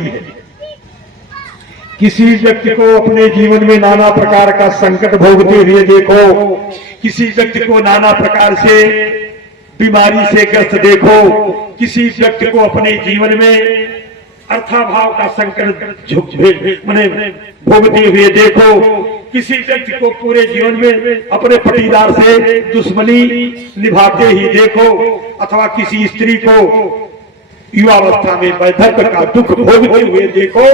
कहती है, किसी व्यक्ति को अपने जीवन में नाना प्रकार का संकट भोगते हुए देखो, किसी व्यक्ति को नाना प्रकार से बीमारी से ग्रस्त देखो, किसी व्यक्ति को अपने जीवन में अर्थाभाव का संकट भोगते हुए देखो, किसी व्यक्ति को पूरे जीवन में अपने पटीदार से दुश्मनी निभाते ही देखो, अथवा किसी स्त्री को युवावस्था में वैधव्य का दुख भोगते हुए देखो,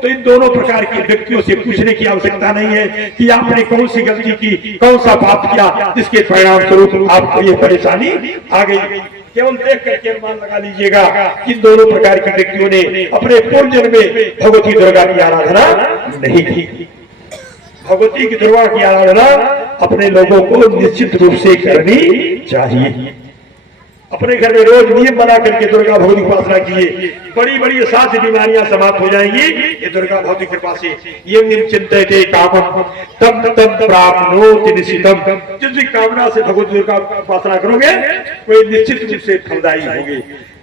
तो इन दोनों प्रकार के व्यक्तियों से पूछने की आवश्यकता नहीं है कि आपने कौन सी गलती की, कौन सा पाप किया जिसके परिणाम स्वरूप आपको ये परेशानी आ गई। केवल देख करके अनुमान लगा लीजिएगा कि इन दोनों प्रकार के व्यक्तियों ने अपने पूर्व जन्म में भगवती दुर्गा की आराधना नहीं की। भगवती की दुर्गा की आराधना अपने लोगों को निश्चित रूप से करनी चाहिए। अपने घर में रोज नियम बना करके दुर्गा भगवती की उपासना कीजिए, बड़ी बड़ी असाध्य बीमारियां समाप्त हो जाएंगी ये दुर्गा भगवती की कृपा से। ये चिंतयते कामम तम तम प्राप्नोति निश्चितम, जिस भी कामना से भगवती दुर्गा की उपासना करोगे वे निश्चित रूप से फलदायी होंगे।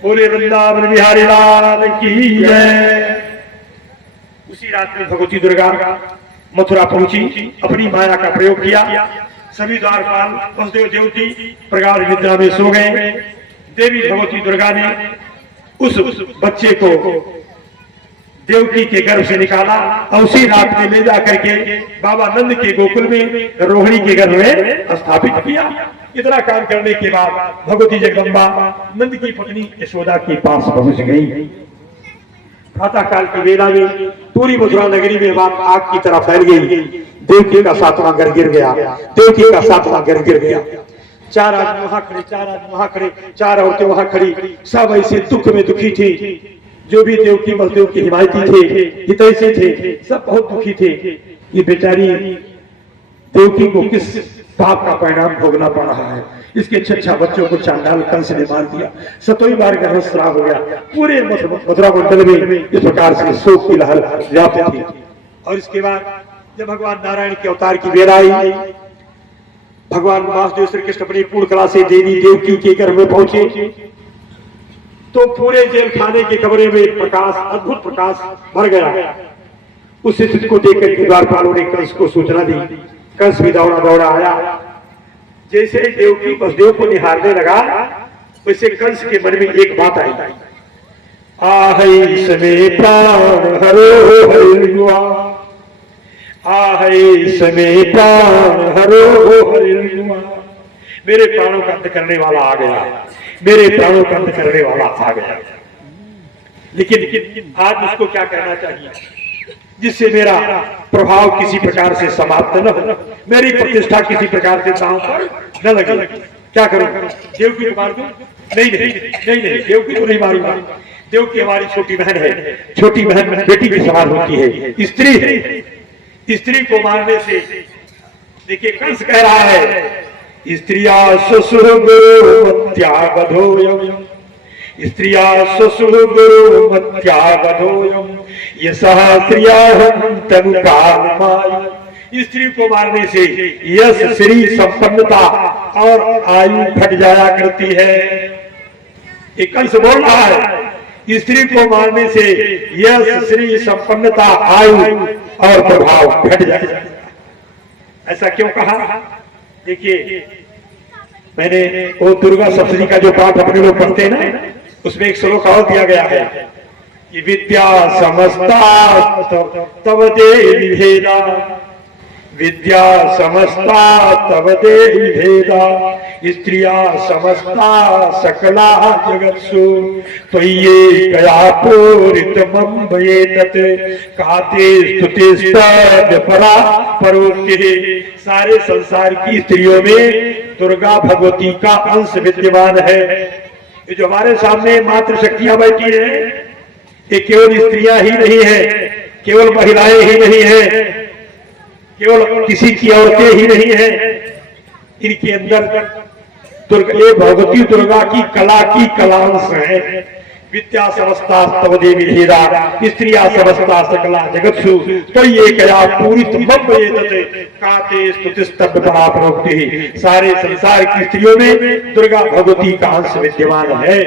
बोले वृंदावन बिहारी लाल की जय। उसी रात में भगवती दुर्गा मथुरा पहुंची, अपनी माया का प्रयोग किया। सभी द्वारपाल वसुदेव देवती प्रगाढ़ निद्रा में सो गए। देवी भगवती दुर्गा ने उस बच्चे को देवकी के गर्भ से निकाला और उसी रात में ले जाकर के बाबा नंद के गोकुल में रोहिणी के गर्भ में स्थापित किया। इतना काम करने के बाद भगवती जगदम्बा नंद की पत्नी यशोदा के पास पहुंच गई। प्रातः काल की वेला में पूरी मथुरा नगरी में बात आग की तरह फैल गई। देवकी का 7वां घर गिर गया, देवकी का 7वां घर गिर गया। 4 आदमी वहां खड़े, 4 आदमी वहां खड़े, 4 औरतें वहां खड़ी, सब ऐसे दुख में दुखी थी। जो भी देवकी बलदेव के हिमायती थे, हितैषी थे, सब बहुत दुखी थे। ये बेचारी देवकी को किस पाप का परिणाम भोगना पड़ रहा है। इसके 6 बच्चों को चांडाल कंस ने मार दिया, 7वीं बार गर्भस्राव हो गया। पूरे मथुरा मंडल में इस प्रकार से शोक की लहर व्याप्त थी। और इसके बाद जब भगवान नारायण के अवतार की बेला आई, भगवान वासुदेव श्री कृष्ण अपनी पूर्ण कला से देवी देवकी के गर्भ में पहुंचे, तो पूरे जेल खाने के कमरे में प्रकाश, अद्भुत प्रकाश भर गया। उस स्थिति को देखकर के द्वारपालों ने कंस को सूचना दी। कंस भी दौड़ा दौड़ा आया। जैसे देवकी वसुदेव को निहारने लगा, वैसे कंस के मन में एक बात आई, आहै समय प्राण हरो हरिर्युवा, आहै समय प्राण हरो हरिर्युवा। मेरे प्राणों का अंत करने वाला आ गया, मेरे प्राणों का अंत करने वाला आ गया। लेकिन आज उसको क्या करना चाहिए जिससे मेरा प्रभाव किसी प्रकार से समाप्त न हो, मेरी प्रतिष्ठा किसी प्रकार से दांव पर न लगे। क्या करूं? देवकी को मार दूं? नहीं नहीं नहीं नहीं, देवकी को नहीं मारूंगा। देवकी हमारी छोटी बहन है, छोटी बहन बेटी के समान होती है, स्त्री है। स्त्री को मारने से, देखिए कंस कह रहा है, स्त्रिया ससुर गुरु त्यागधोयम, स्त्रिया ससुर गुरु त्यागधोयम, ये स्त्रिया तनु काल। स्त्री को मारने से यश, श्री, संपन्नता और आयु घट जाया करती है। एक कंस बोल रहा है, स्त्री को मारने से यश, श्री, संपन्नता, आयु और प्रभाव घट जाएगा। ऐसा क्यों कहा? देखिए, मैंने वो दुर्गा सप्तशती का जो पाठ अपने लोग पढ़ते हैं ना, उसमें एक श्लोक और दिया गया है कि विद्या समस्ता तव देवी भेदा, विद्या समस्ता तव देवी भेदा, स्त्रिया समस्ता सकला जगत्सु त्वयि गया पूरित मम्बये तत् काते स्तुतिस्तद्य परा परोक्ति। सारे संसार की स्त्रियों में दुर्गा भगवती का अंश विद्यमान है। ये जो हमारे सामने मातृ शक्तियां बैठी है, ये केवल स्त्रियां ही नहीं है, केवल महिलाएं ही नहीं है, केवल किसी की औरतें ही नहीं है। इनके अंदर ये भगवती दुर्गा की कला की कलांश है। विद्या समस्ता तव देवी भेदा, स्त्रिया समस्ता सकला जगत्सु त्वयि गया पूरित मम्बये तत् काते स्तुतिस्तद्य परा परोक्ति। सारे संसार की स्त्रियों में दुर्गा भगवती का अंश विद्यमान है।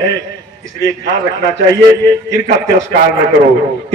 इसलिए ध्यान रखना चाहिए, इनका तिरस्कार न करो।